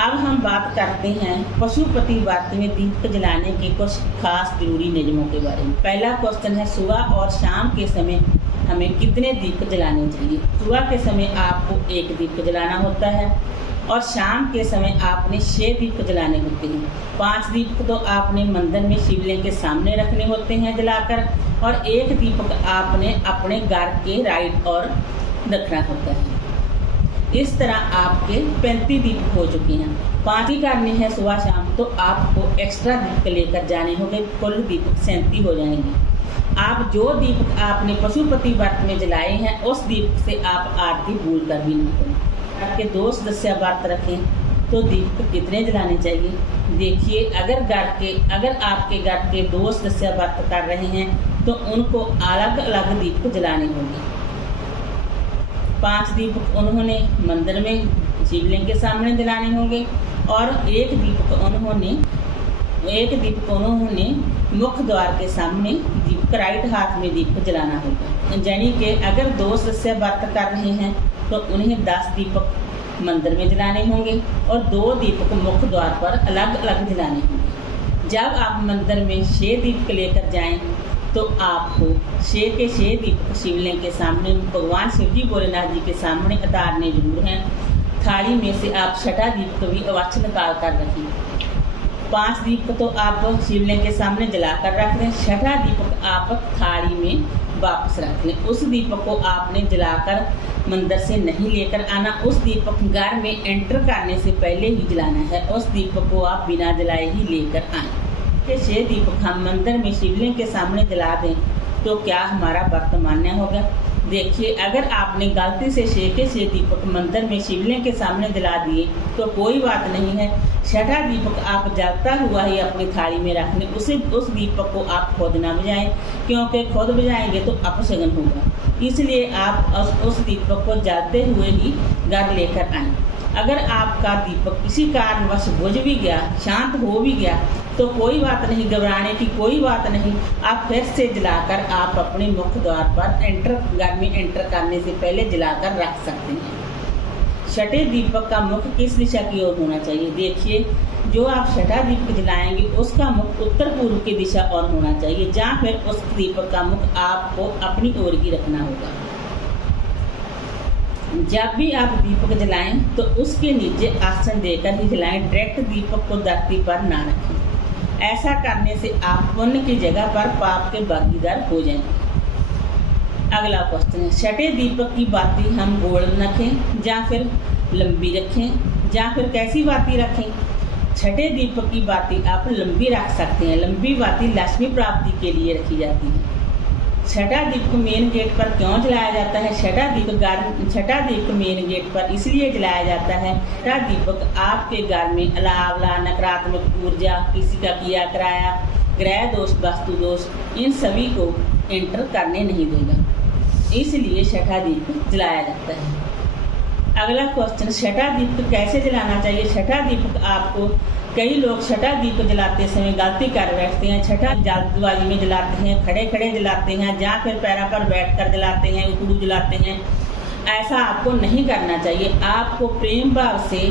अब हम बात करते हैं पशुपति व्रत में दीपक जलाने के कुछ खास जरूरी नियमों के बारे में। पहला क्वेश्चन है, सुबह और शाम के समय हमें कितने दीपक जलाने चाहिए? सुबह के समय आपको 1 दीपक जलाना होता है और शाम के समय आपने 6 दीपक जलाने होते हैं। 5 दीपक तो आपने मंदिर में शिवलिंग के सामने रखने होते हैं जलाकर, और 1 दीपक आपने अपने घर के राइट और रखना होता है। इस तरह आपके 35 दीपक हो चुके हैं। 5 ही करने हैं सुबह शाम, तो आपको एक्स्ट्रा दीपक लेकर जाने होंगे, कुल दीपक 37 हो जाएंगे। आप जो दीपक आपने पशुपति व्रत में जलाए हैं उस दीपक से आप आरती भूल कर भी नहीं करें। आपके 2 सदस्य व्रत रखें तो दीपक कितने जलाने चाहिए? देखिए, अगर आपके घर के 2 सदस्य व्रत कर रहे हैं तो उनको अलग अलग दीपक जलाने होंगे। 5 दीपक उन्होंने मंदिर में शिवलिंग के सामने जलाने होंगे और 1 दीपक उन्होंने मुख्य द्वार के सामने दीपक राइट हाथ में दीपक जलाना होगा। यानी कि अगर 2 सदस्य व्रत कर रहे हैं तो उन्हें 10 दीपक मंदिर में जलाने होंगे और 2 दीपक मुख्य द्वार पर अलग अलग जलाने होंगे। जब आप मंदिर में 6 दीपक लेकर जाएं तो आपको 6 के 6 दीपक शिवलिंग के सामने भगवान शिव जी भोलेनाथ जी के सामने उतारने जरूर हैं। थाली में से आप 6ठा दीपक भी अवश्य निकाल कर रखें। 5 दीपक तो आप शिवलिंग के सामने जलाकर रख दें, 6ठा दीपक आप थाली में वापस रख लें। उस दीपक को आपने जलाकर मंदिर से नहीं लेकर आना, उस दीपक घर में एंटर करने से पहले ही जलाना है। उस दीपक को आप बिना जलाए ही लेकर आएँ। 6 दीपक हम मंदिर में शिवलिंग के सामने जला दें तो क्या हमारा व्रत मान्य होगा? देखिए, अगर आपने गलती से 6 के 6 दीपक मंदिर में शिवलिंग के सामने जला दिए तो कोई बात नहीं है। 6ठा दीपक आप जलता हुआ ही अपनी थाली में रख लें। उस दीपक को आप खुद ना बुझाएं, क्योंकि खुद बुझाएंगे तो अपशगन होगा। इसलिए आप उस दीपक को जलते हुए ही घर लेकर आएँ। अगर आपका दीपक किसी कारणवश बुझ भी गया, शांत हो भी गया, तो कोई बात नहीं, घबराने की कोई बात नहीं। आप फिर से जलाकर आप अपने मुख्य द्वार पर घर में एंटर करने से पहले जलाकर रख सकते हैं। 6ठे दीपक का मुख किस दिशा की ओर होना चाहिए? देखिए, जो आप 6ठा दीपक जलाएंगे उसका मुख उत्तर पूर्व की दिशा और होना चाहिए, जहाँ फिर उस दीपक का मुख आपको अपनी ओर ही रखना होगा। जब भी आप दीपक जलाएं तो उसके नीचे आसन देकर ही जलाएं। डायरेक्ट दीपक को धरती पर ना रखें। ऐसा करने से आप पुण्य की जगह पर पाप के भागीदार हो जाएंगे। अगला क्वेश्चन है, 6ठे दीपक की बाती हम गोल्डन रखें या फिर लंबी रखें या फिर कैसी बाती रखें? 6ठे दीपक की बाती आप लंबी रख सकते हैं। लंबी बाती लक्ष्मी प्राप्ति के लिए रखी जाती है। 6ठा दीपक मेन गेट पर क्यों जलाया जाता है? 6ठा दीपक मेन गेट पर इसलिए जलाया जाता है। 6ठा दीपक आपके घर में अलावला, नकारात्मक ऊर्जा, किसी का किया कराया, ग्रह दोष, वास्तु दोष, इन सभी को एंटर करने नहीं देगा। इसलिए 6ठा दीपक जलाया जाता है। अगला क्वेश्चन, 6ठा दीपक कैसे जलाना चाहिए? 6ठा दीपक आपको, कई लोग 6ठा दीपक जलाते समय गलती कर बैठते हैं। 6ठा जल्दबाजी में जलाते हैं, खड़े खड़े जलाते हैं या फिर पैरों पर बैठकर जलाते हैं, उकड़ू जलाते हैं। ऐसा आपको नहीं करना चाहिए। आपको प्रेम भाव से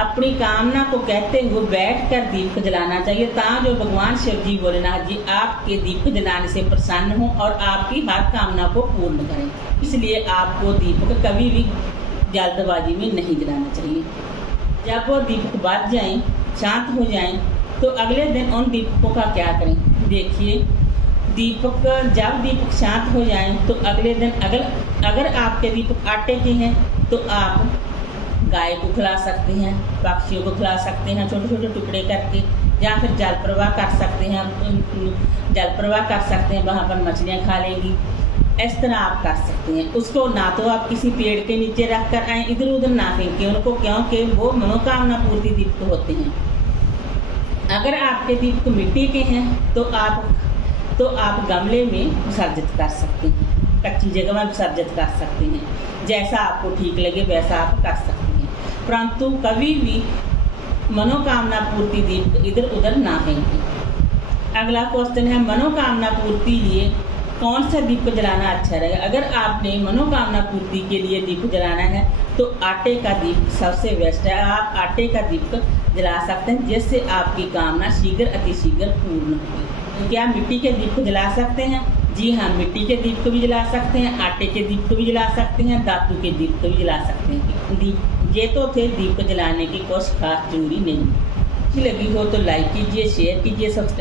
अपनी कामना को कहते हुए बैठकर दीपक जलाना चाहिए, ताकि भगवान शिव जी भोलेनाथ जी आपके दीपक जलाने से प्रसन्न हों और आपकी हर कामना को पूर्ण करें। इसलिए आपको दीपक कभी भी जल्दबाजी में नहीं जलाना चाहिए। जब वो दीपक बुझ जाएं, शांत हो जाएं, तो अगले दिन उन दीपकों का क्या करें? देखिए, जब दीपक शांत हो जाएं तो अगले दिन अगर आपके दीपक आटे के हैं तो आप गाय को खिला सकते हैं, पक्षियों को खिला सकते हैं छोटे छोटे टुकड़े करके, या फिर जल प्रवाह कर सकते हैं, वहाँ पर मछलियाँ खा लेंगी। इस तरह आप कर सकते हैं। उसको ना तो आप किसी पेड़ के नीचे रख कर आए, इधर उधर ना फेंकें उनको, क्योंकि वो मनोकामना पूर्ति दीपक होते हैं। अगर आपके दीपक मिट्टी के हैं तो आप गमले में विसर्जित कर सकते हैं, कच्ची जगह में विसर्जित कर सकते हैं। जैसा आपको ठीक लगे वैसा आप कर सकते हैं, परंतु कभी भी मनोकामना पूर्ति दीपक इधर उधर ना फेंकें। अगला क्वेश्चन है, मनोकामना पूर्ति लिए कौन सा दीप जलाना अच्छा रहेगा। अगर आपने मनोकामना पूर्ति के लिए दीप जलाना है तो आटे का दीप सबसे बेस्ट है। आप आटे का दीप जला सकते हैं, जिससे आपकी कामना शीघ्र अतिशीघ्र पूर्ण होगी। क्या मिट्टी के दीप को जला सकते हैं? जी हाँ, मिट्टी के दीप को भी जला सकते हैं, आटे के दीप को भी जला सकते हैं, धातु के दीप को भी जला सकते हैं। दीप ये तो थे दीप को जलाने की कुछ खास जरूरी नहीं। अच्छी लगी हो तो लाइक कीजिए, शेयर कीजिए, सब्सक्राइब